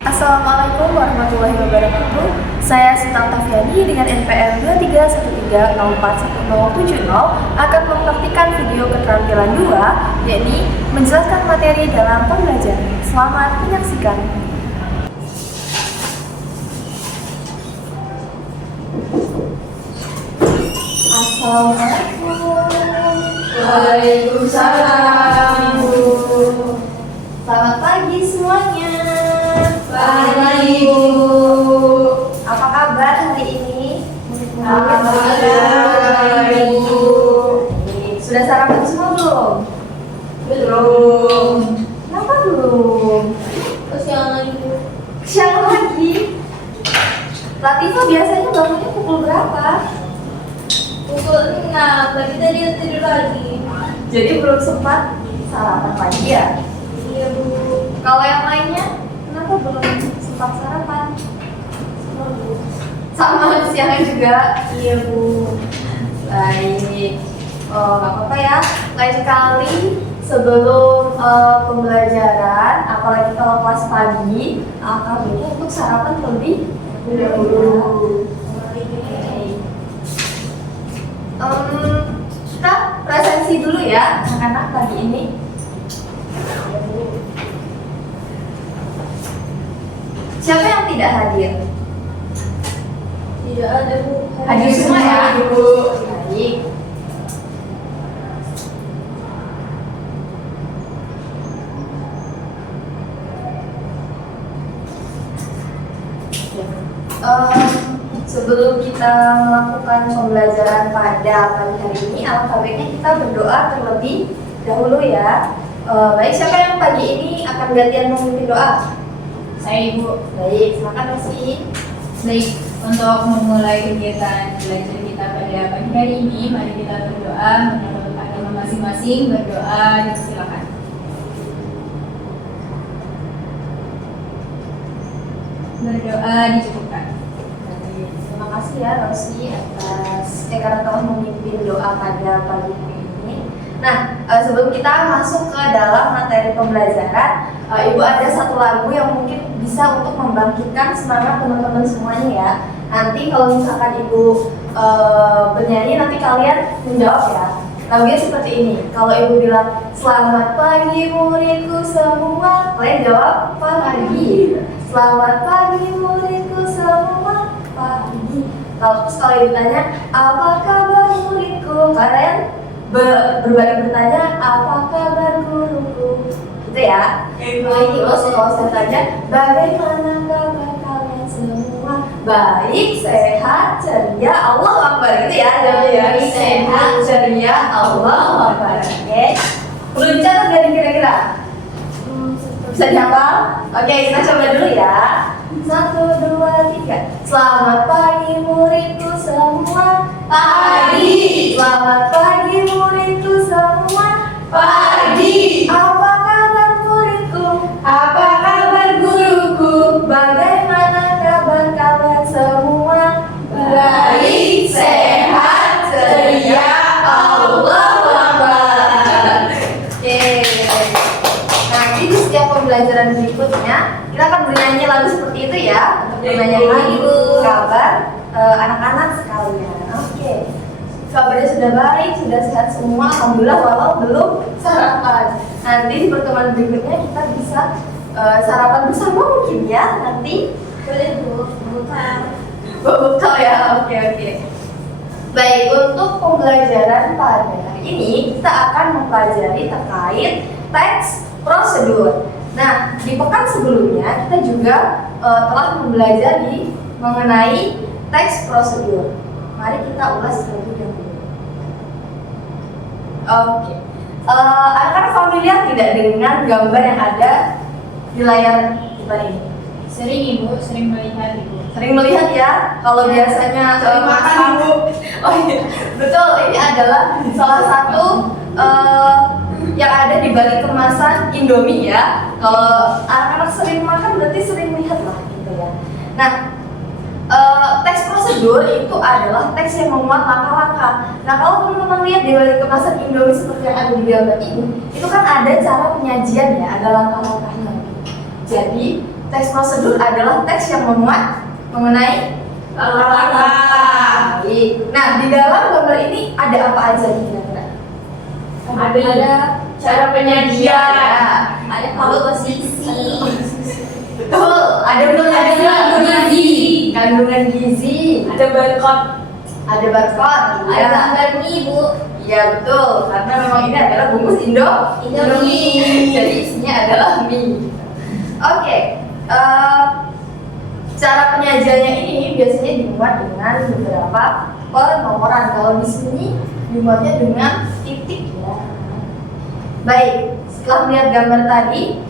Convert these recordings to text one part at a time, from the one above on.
Assalamualaikum warahmatullahi wabarakatuh. Saya Sinta Oktaviani dengan NPM 2313041070 akan mempraktikkan video keterampilan 2, yakni menjelaskan materi dalam pembelajaran. Selamat menyaksikan. Assalamualaikum. Waalaikumsalam, Bu. Selamat pagi semuanya. Pagi, Bu. Apa kabar hari ini? Alhamdulillah, Bu. Sudah sarapan semua belum? Belum. Kenapa belum? Kesiangan lagi, Bu. Siang lagi. Latifah biasanya bangunnya pukul berapa? Pukul 6, tapi tadi tidur lagi. Jadi belum sempat sarapan pagi ya? Iya, Bu. Kalau yang lainnya, kenapa belum sempat sarapan? Sama siangnya juga? Iya, Bu. Baik. Nggak apa-apa ya. Lain kali sebelum pembelajaran, apalagi kalau kelas pagi, alangkah baiknya untuk sarapan terlebih dahulu. Kita presensi dulu ya anak-anak pagi ini. Siapa yang tidak hadir? Tidak ada, Bu. Hadir semua ya? Bu. Baik. Sebelum kita melakukan pembelajaran pada pagi hari ini, alangkah baiknya kita berdoa terlebih dahulu ya. Baik, siapa yang pagi ini akan gantian memimpin doa? Saya, Ibu. Baik, silakan Rosi. Baik, untuk memulai kegiatan belajar kita pada pagi hari ini, mari kita berdoa menurut agama masing-masing. Berdoa, silakan. Berdoa dicukupkan. Baik, terima kasih ya Rosi karena telah memimpin doa pada pagi hari ini. Nah, sebelum kita masuk ke dalam materi pembelajaran, Ibu ada satu lagu yang mungkin bisa untuk membangkitkan semangat teman-teman semuanya ya. Nanti kalau misalkan Ibu bernyanyi, nanti kalian menjawab ya. Lagunya seperti ini. Kalau Ibu bilang, selamat pagi muridku semua, kalian jawab pagi. Selamat pagi muridku semua, pagi. Kalau Ibu tanya, apa kabar muridku? Kalian berbalik bertanya, apa kabar guruku? Gitu ya. Terus kalau saya tanya, bagaimana kabar kalian semua? Baik, sehat, ceria, Allahu Akbar. Gitu ya jawabnya. Baik, Sehat, ceria, Allahu Akbar. Oke. Perlu dicatat nggak nih kira-kira? Bisa dihafal? Oke, kita coba dulu ya. 1, 2, 3. Selamat pagi muridku semua. Pagi. Selamat pagi muridku semua. Pagi. Apa kabar muridku? Apa kabar guruku? Bagaimana kabar kalian semua? Baik, sehat, ceria, Allahu Akbar. Oke. Nanti di setiap pembelajaran berikutnya kita akan bernyanyi lagu seperti itu ya, untuk menyanyi kabar anak-anak sekalian. Oke. Kabarnya sudah baik, sudah sehat semua, alhamdulillah, walau belum sarapan. Nanti di pertemuan berikutnya kita bisa sarapan bersama mungkin ya nanti. Boleh, Bu. Betul ya, oke. Baik, untuk pembelajaran pada hari ini kita akan mempelajari terkait teks prosedur. Nah, di pekan sebelumnya kita juga telah mempelajari mengenai teks prosedur. Mari kita ulas terlebih dahulu. Oke. Anak-anak familiar tidak dengan gambar yang ada di layar kita ini? Sering, Ibu, sering melihat, Ibu. Sering melihat ya, kalau biasanya Sering makan, Ibu. Oh iya, betul. Ini adalah salah satu yang ada di balik kemasan Indomie ya. Kalau anak-anak sering makan berarti sering lihat lah gitu ya. Nah, teks prosedur itu adalah teks yang memuat langkah-langkah. Nah, kalau teman-teman lihat di balik kemasan Indomie seperti yang ada di gambar ini, itu kan ada cara penyajian ya, ada langkah-langkahnya. Jadi teks prosedur adalah teks yang memuat mengenai langkah. Nah, di dalam gambar ini ada apa aja nih kira-kira? Ada cara penyajian, ada komposisi, betul, ada kandungan gizi, ada barcode, ya. ada gambar mie, Bu. Iya betul, karena memang ini adalah bungkus Indomie. Jadi isinya adalah mie. Oke, cara penyajiannya ini biasanya dimuat dengan beberapa penomoran. Kalau di sini dimuatnya dengan titik ya. Baik, setelah melihat gambar tadi,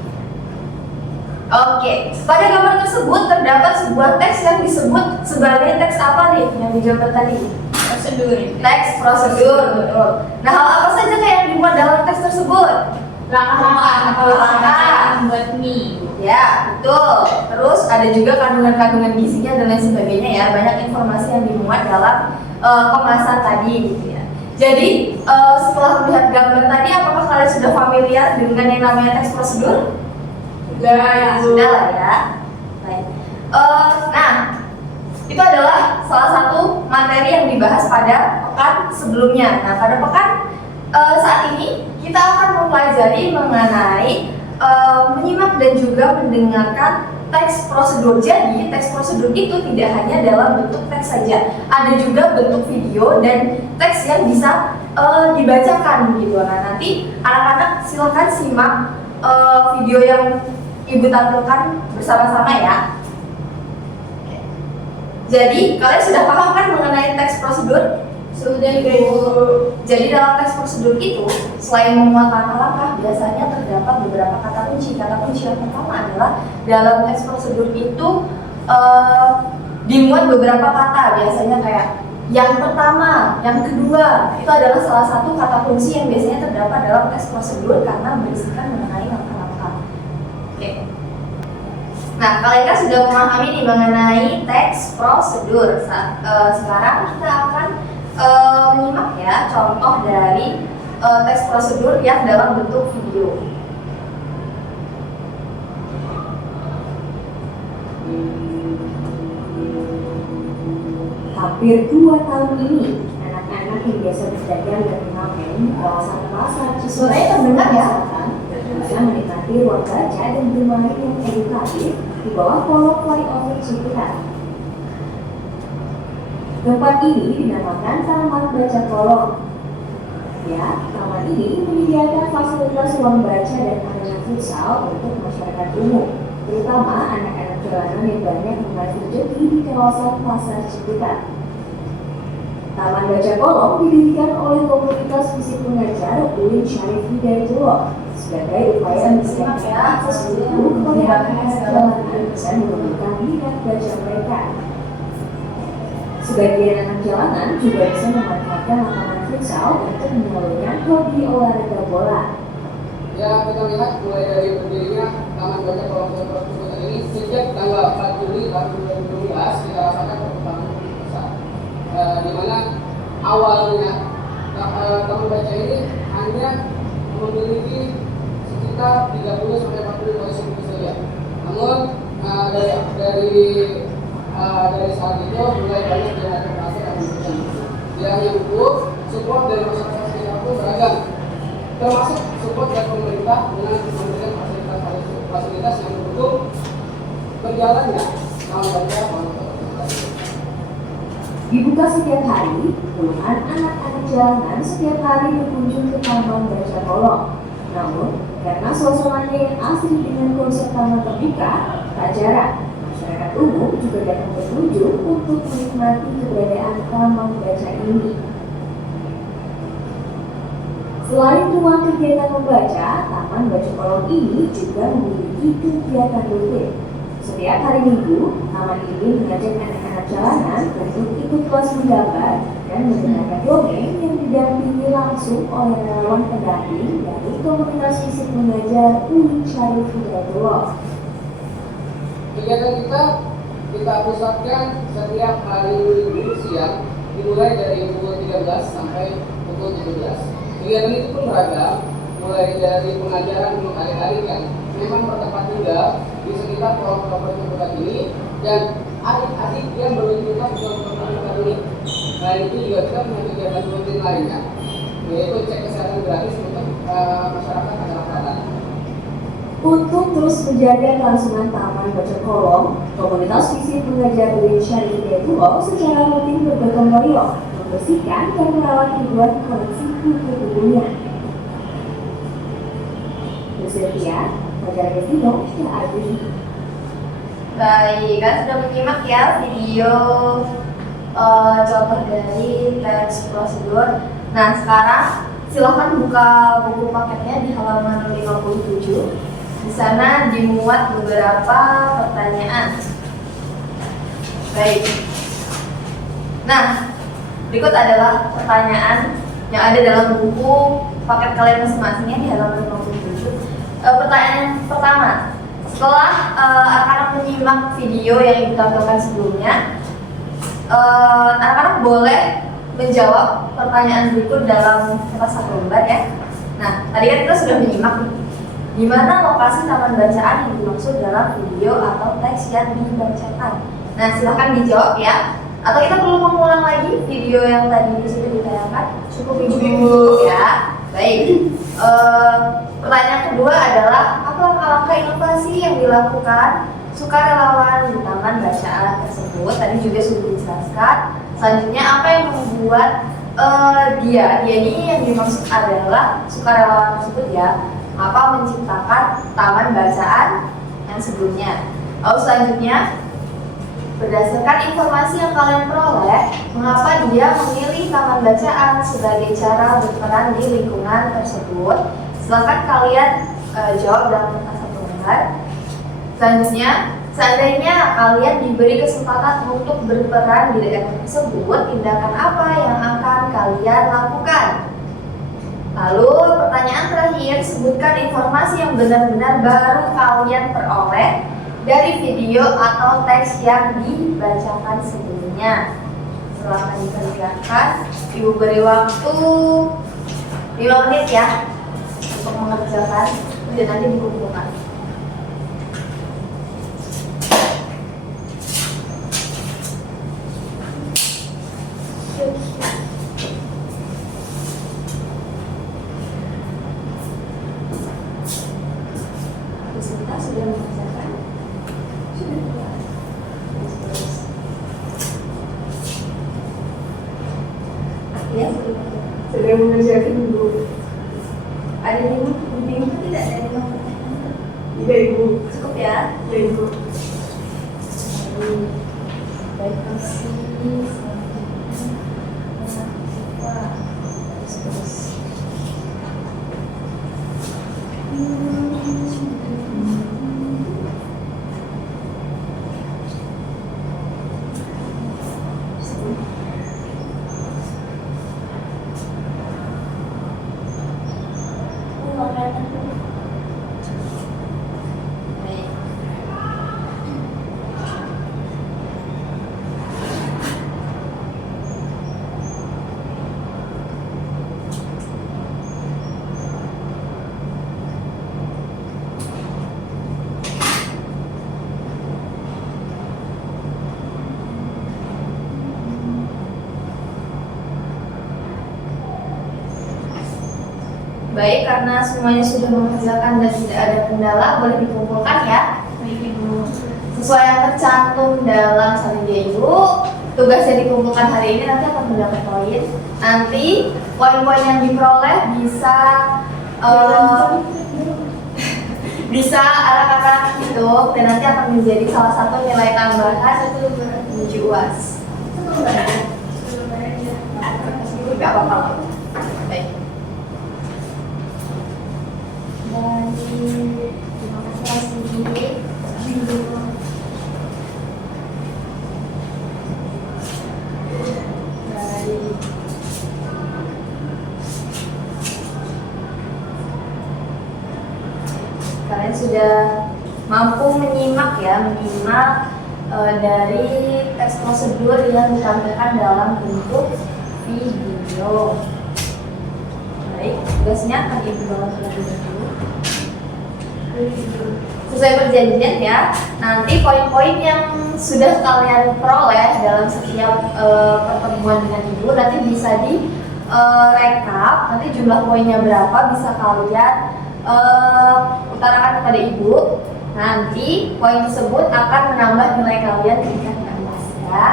oke, pada gambar tersebut terdapat sebuah teks yang disebut sebagai teks apa nih yang di gambar tadi? Prosedur. Teks prosedur, betul. Nah, hal apa saja yang dimuat dalam teks tersebut? Langkah atau Langkah. membuat mie. Ya, betul. Terus ada juga kandungan-kandungan gizinya dan lain sebagainya ya. Banyak informasi yang dimuat dalam kemasan tadi gitu ya. Jadi, setelah melihat gambar tadi, apakah kalian sudah familiar dengan yang namanya teks prosedur? Sudah lah ya. Baik. Nah, itu adalah salah satu materi yang dibahas pada pekan sebelumnya. Nah, pada pekan saat ini kita akan mempelajari mengenai menyimak dan juga mendengarkan teks prosedur. Jadi, teks prosedur itu tidak hanya dalam bentuk teks saja, ada juga bentuk video dan teks yang bisa dibacakan gitu. Nah, nanti anak-anak silakan simak video yang Ibu tampilkan bersama-sama ya. Jadi, kalian sudah paham kan mengenai teks prosedur? Sudah, Ibu. Jadi dalam teks prosedur itu, selain memuat langkah-langkah, biasanya terdapat beberapa kata kunci. Kata kunci yang pertama adalah dalam teks prosedur itu dimuat beberapa kata, biasanya kayak yang pertama, yang kedua. Itu adalah salah satu kata kunci yang biasanya terdapat dalam teks prosedur karena berisikan mengenai langkah-langkah. Oke. Nah, kalian kan sudah memahami nih mengenai teks prosedur. Sekarang kita akan menyimak ya contoh dari teks prosedur yang dalam bentuk video. Hampir 2 tahun ini, anak-anak yang biasa berdagang dan mengamen di kawasan pasar Suaranya terdengar ya? bisa menikmati ruang baca dan bermain yang edukatif di bawah kolong flyover Ciputat. Tempat ini dinamakan Taman Baca Kolong. Ya, taman ini menyediakan fasilitas ruang baca dan arena futsal untuk masyarakat umum, terutama anak-anak jalanan yang banyak mengais rezeki di kawasan pasar Ciputat. Taman Baca Kolong didirikan oleh komunitas fisik mengajar UIN Syarif Hidayatullah sebagai upaya meningkatkan akses buku kepada anak-anak jalanan dan menumbuhkan minat baca mereka. Sebagian anak jalanan juga bisa memanfaatkan lapangan futsal untuk menyalurkan hobi olahraga bola. Ya, kita lihat mulai dari berdirinya Taman Baca Kolong Ciputat ini sejak tanggal 4 Juli tahun 2012 kita rasakan perkembangan cukup besar. Di mana awalnya Taman Baca ini hanya memiliki sekitar 30 sampai 40 lokasi buku saja. Namun dari saat itu mulai banyak yang termasuk yang memberikan buku. Tidak hanya buku, support dari masyarakat sekitar pun beragam. Termasuk support dari pemerintah dengan memberikan fasilitas yang mendukung berjalannya Taman Baca Kolong Ciputat. Dibuka setiap hari, puluhan anak-anak jalanan setiap hari berkunjung ke Taman Baca Kolong. Namun, karena suasananya yang asri dengan konsep taman terbuka, tak jarang masyarakat umum juga datang berkunjung untuk menikmati keberadaan Taman Baca ini. Selain ruang kegiatan membaca, Taman Baca Kolong ini juga memiliki kegiatan rutin. Setiap hari Minggu, taman ini mengajak anak-anak jalanan untuk ikut kelas menggambar dan mendengarkan dongeng yang didampingi langsung oleh relawan pendamping dari komunitas fisik mengajar UIN Syarif Hidayatullah. Kegiatan kita pusatkan setiap hari Minggu siang dimulai dari pukul 13 sampai pukul 17. Kegiatan itu pun beragam, mulai dari pengajaran untuk adik-adik yang memang bertempat tinggal di sekitar pulau-pulau terdekat ini, dan adik-adik yang beruntungan pulau-pulau terdekat ini. Nah, itu juga kita punya kegiatan rutin lainnya, yaitu cek kesehatan gratis untuk masyarakat anak anak. Untuk terus menjaga kelangsungan Taman Bacaan Kolong, komunitas visi pengajar Indonesia Hidayatullah secara rutin bergotong royong membersihkan dan merawat ribuan koleksi buku-bukunya. Bersedia, Fajar Destino, Ardi. Baik, kan sudah menyimak ya video contoh dari teks prosedur. Nah, sekarang silahkan buka buku paketnya di halaman 57. Di sana dimuat beberapa pertanyaan. Baik. Nah, berikut adalah pertanyaan yang ada dalam buku paket kalian masing-masingnya di halaman 57. Pertanyaan yang pertama, setelah anak-anak menyimak video yang ibu tampilkan sebelumnya, anak-anak boleh menjawab pertanyaan berikut dalam kertas satu lembar ya. Nah, tadi kan kita sudah menyimak nih, di mana lokasi taman bacaan yang dimaksud dalam video atau teks yang dibacakan. Nah, silahkan dijawab ya. Atau kita perlu mengulang lagi video yang tadi sudah ditayangkan? Cukup ibu ya. Baik. Pertanyaan kedua adalah apa langkah-langkah inovasi yang dilakukan sukarelawan di taman bacaan tersebut? Tadi juga sudah dijelaskan. Selanjutnya apa yang membuat dia ini yang dimaksud adalah sukarelawan tersebut ya, apa menciptakan taman bacaan yang sebelumnya. Lalu selanjutnya, berdasarkan informasi yang kalian peroleh, mengapa dia memilih taman bacaan sebagai cara berperan di lingkungan tersebut? Silakan kalian jawab dalam kertas satu lembar. Selanjutnya, seandainya kalian diberi kesempatan untuk berperan di daerah tersebut, tindakan apa yang akan kalian lakukan? Lalu pertanyaan terakhir, sebutkan informasi yang benar-benar baru kalian peroleh dari video atau teks yang dibacakan sebelumnya. Silakan dikerjakan. Ibu beri waktu 5 menit ya untuk mengerjakan dan nanti dikumpulkan. Kita sudah mengerjakan. Ya, sudah mengerjakan dulu. Ada di ibu tidak ada di mana? Tidak ibu. Cukup ya? Ya ibu. Baik kasih. Baik, karena semuanya sudah mengerjakan dan tidak ada kendala, boleh dikumpulkan ya. Baik ibu. Sesuai yang tercantum dalam salin dia ibu, tugasnya dikumpulkan hari ini nanti akan mendapat poin. Nanti poin-poin yang diperoleh bisa anak-anak hitung dan nanti akan menjadi salah satu nilai tambahan menuju UAS. Tidak apa-apa. Baik. Terima kasih. Kalian sudah mampu menyimak dari teks prosedur yang ditampilkan dalam bentuk video. Baik, tugasnya akan ibu bawa terlebih dahulu. Sesuai perjanjian ya, nanti poin-poin yang sudah kalian peroleh dalam setiap pertemuan dengan ibu nanti bisa di rekap, nanti jumlah poinnya berapa bisa kalian utarakan kepada ibu. Nanti poin tersebut akan menambah nilai kalian ketika kita uas ya.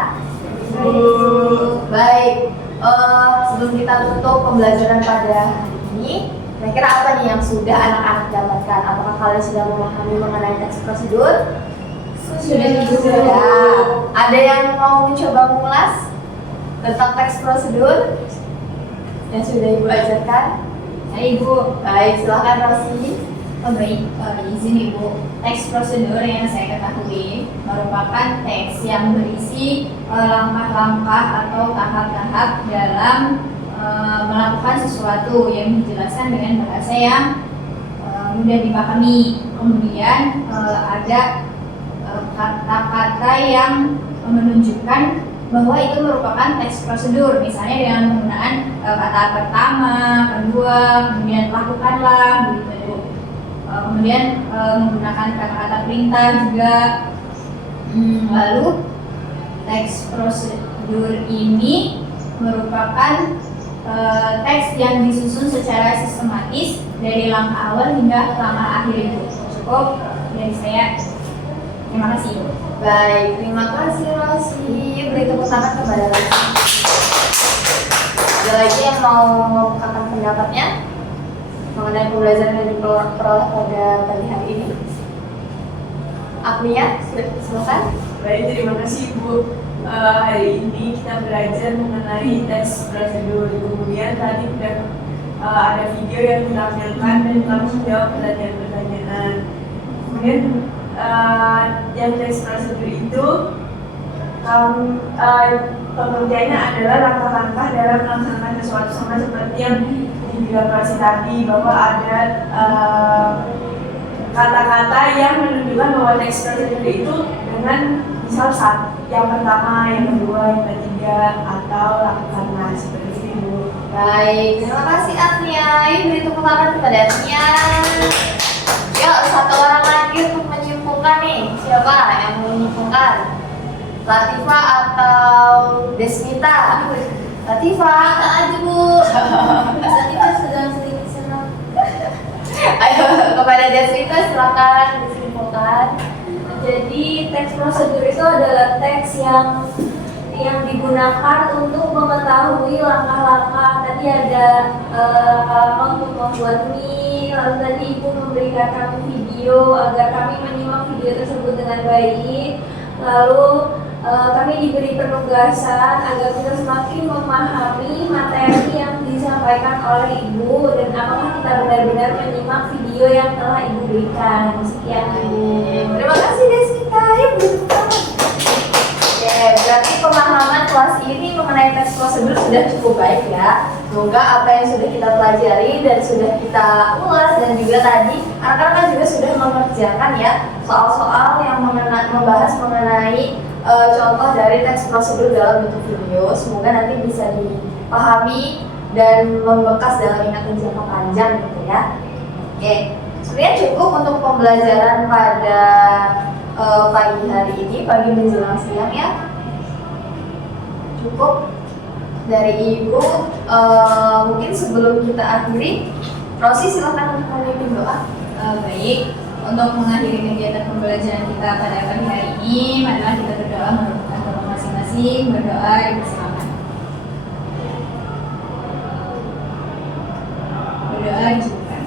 Baik, sebelum kita tutup pembelajaran pada hari ini, kira-kira apa nih yang sudah anak-anak dapatkan? Apakah kalian sudah memahami mengenai teks prosedur? Sudah. Ada yang mau mencoba mengulas tentang teks prosedur yang sudah ibu ajarkan? Ya ibu. Baik, silahkan Rosi. Baik, izin ibu. Teks prosedur yang saya ketahui merupakan teks yang berisi langkah-langkah atau tahap-tahap dalam melakukan sesuatu yang dijelaskan dengan bahasa yang mudah dipahami. Kemudian ada kata-kata yang menunjukkan bahwa itu merupakan teks prosedur, misalnya dengan menggunakan kata pertama, kedua, kemudian lakukanlah, begitu. Kemudian menggunakan kata-kata perintah juga. Lalu teks prosedur ini merupakan teks yang disusun secara sistematis dari langkah awal hingga langkah akhir itu. Cukup dari saya. Terima kasih. Baik, terima kasih Rosi. Beri tepuk tangan kepada Rosi. Ada lagi yang mau mengungkapkan pendapatnya mengenai pembelajaran yang diperoleh pada pagi hari ini? Agnia, silakan. Baik, terima kasih Ibu. Hari ini kita belajar mengenai teks prosedur. Kemudian tadi sudah ada video yang ditampilkan dan kami menjawab pertanyaan-pertanyaan. Kemudian yang teks prosedur itu pengertiannya adalah langkah-langkah dalam melaksanakan sesuatu, sama seperti yang dibilang Rosi tadi, bahwa ada kata-kata yang menunjukkan bahwa teks prosedur itu dengan misal yang pertama, yang kedua, yang ketiga, atau lakukanlah seperti itu. Baik, terima kasih Agnia. Yuk beri tepuk tangan kepada Agnia. Yuk, satu orang lagi untuk menyimpulkan nih. Siapa yang mau menyimpulkan? Latifa atau Desmita? Latifa, kita aja Bu. Latifa sedang sedikit senang. Ayo, kepada Desmita silakan disimpulkan. Jadi teks prosedur itu adalah teks yang digunakan untuk mengetahui langkah-langkah. Tadi ada langkah untuk membuat mie, lalu tadi ibu memberikan kami video agar kami menyimak video tersebut dengan baik. Lalu kami diberi penugasan agar kita semakin memahami materi yang disampaikan oleh ibu dan apakah kita benar-benar menyimak video yang telah ibu berikan. Sekian ibu. Terima kasih Desmita. Yuk beri tepuk tangan. Oke, berarti pemahaman kelas ini mengenai teks prosedur sudah cukup baik ya. Semoga apa yang sudah kita pelajari dan sudah kita ulas dan juga tadi anak-anak juga sudah mengerjakan ya soal-soal yang membahas mengenai contoh dari teks prosedur dalam bentuk video. Semoga nanti bisa dipahami dan membekas dalam ingatan jangka panjang gitu ya. Oke, sebenarnya cukup untuk pembelajaran pada pagi hari ini, pagi menjelang siang ya. Cukup dari ibu. Mungkin sebelum kita akhiri, Rosi silakan untuk memimpin doa. Baik, untuk mengakhiri kegiatan pembelajaran kita pada pagi hari ini, marilah kita berdoa menurunkan doa masing-masing. Berdoa dipersilakan. Berdoa dicukupkan.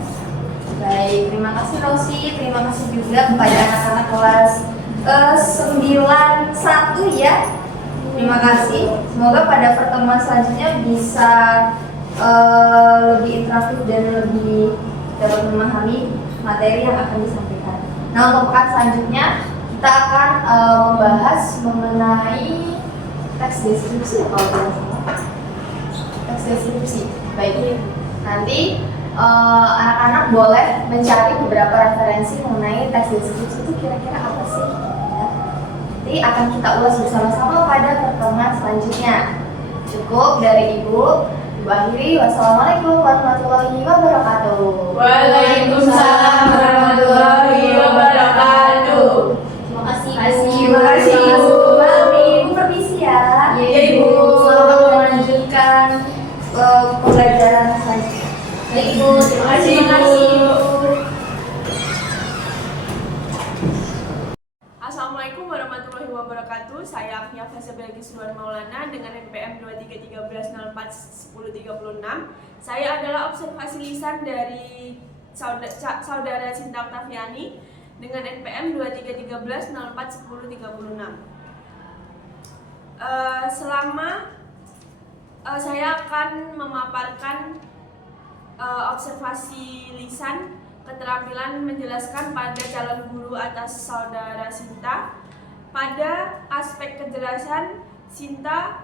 Baik, terima kasih Rosi, terima kasih juga kepada anak-anak kelas 91 ya. Terima kasih. Semoga pada pertemuan selanjutnya bisa lebih interaktif dan lebih dapat memahami materi yang akan disampaikan. Nah, untuk pekan selanjutnya kita akan membahas mengenai teks deskripsi kalau tidak salah. Teks deskripsi. Baik, nanti anak-anak boleh mencari beberapa referensi mengenai teks deskripsi itu kira-kira apa sih? Ya. Nanti akan kita ulas bersama-sama pada pertemuan selanjutnya. Cukup dari Ibu. Ibu akhiri, wassalamualaikum warahmatullahi wabarakatuh. Waalaikumsalam warahmatullahi wabarakatuh. Terima kasih. Terima kasih, Terima Bu. kasih kembali. Ibu permisi ya. Iya, Ibu. Selamat melanjutkan pembelajaran selanjutnya. Baik Ibu, Terima kasih, terima kasih. Bu. Assalamualaikum warahmatullahi wabarakatuh. Saya Afnia Fasa Belgis Luar Maulana dengan NPM 2313041036. Saya adalah observasi lisan dari saudara Sinta Oktaviani dengan NPM 2313041036. Saya akan memaparkan observasi lisan keterampilan menjelaskan pada calon guru atas saudara Sinta. Pada aspek kejelasan, Sinta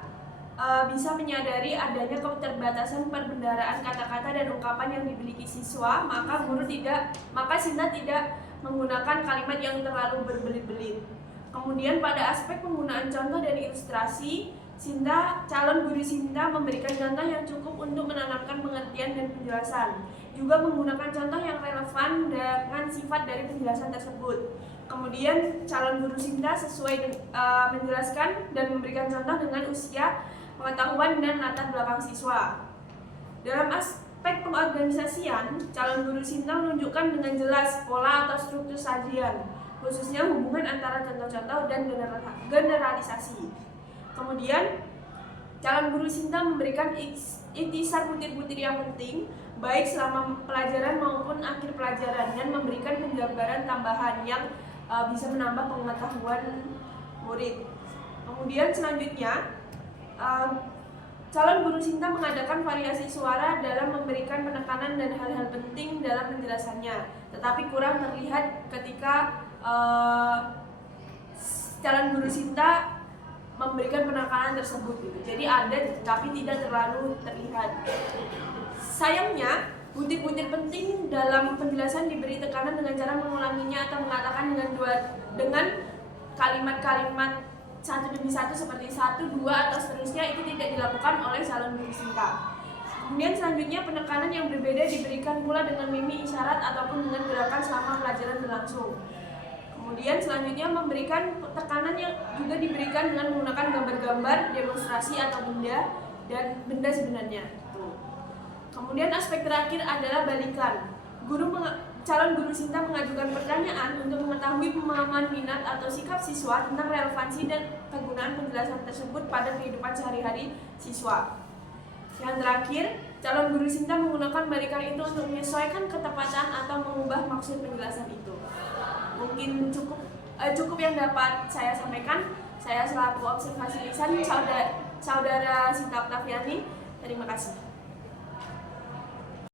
bisa menyadari adanya keterbatasan perbendaharaan kata-kata dan ungkapan yang dimiliki siswa, maka Sinta tidak menggunakan kalimat yang terlalu berbelit-belit. Kemudian pada aspek penggunaan contoh dan ilustrasi, calon guru Sinta memberikan contoh yang cukup untuk menanamkan pengertian dan penjelasan, juga menggunakan contoh yang relevan dengan sifat dari penjelasan tersebut. Kemudian calon guru Sinta menjelaskan dan memberikan contoh dengan usia, pengetahuan, dan latar belakang siswa. Dalam aspek pengorganisasian, calon guru Sinta menunjukkan dengan jelas pola atau struktur sajian, khususnya hubungan antara contoh-contoh dan generalisasi. Kemudian, calon guru Sinta memberikan intisar butir-butir yang penting, baik selama pelajaran maupun akhir pelajaran, dan memberikan penjabaran tambahan yang bisa menambah pengetahuan murid. Kemudian selanjutnya, calon guru Sinta mengadakan variasi suara dalam memberikan penekanan dan hal-hal penting dalam penjelasannya, tetapi kurang terlihat ketika calon guru Sinta memberikan penekanan tersebut gitu. Jadi ada tapi tidak terlalu terlihat. Sayangnya, butir-butir penting dalam penjelasan diberi tekanan dengan cara mengulanginya atau mengatakan dengan kalimat-kalimat satu demi satu seperti 1, 2 atau seterusnya. Itu tidak dilakukan oleh calon guru Sinta. Kemudian selanjutnya, penekanan yang berbeda diberikan pula dengan mimik, isyarat ataupun dengan gerakan selama pelajaran berlangsung. Kemudian selanjutnya memberikan tekanan yang juga diberikan dengan menggunakan gambar-gambar, demonstrasi atau benda sebenarnya. Kemudian aspek terakhir adalah balikan. Calon guru Sinta mengajukan pertanyaan untuk mengetahui pemahaman minat atau sikap siswa tentang relevansi dan kegunaan penjelasan tersebut pada kehidupan sehari-hari siswa. Yang terakhir, calon guru Sinta menggunakan balikan itu untuk menyesuaikan ketepatan atau mengubah maksud penjelasan itu. Mungkin cukup yang dapat saya sampaikan. Saya selaku observasi lisan saudara Sinta Oktaviani. Terima kasih.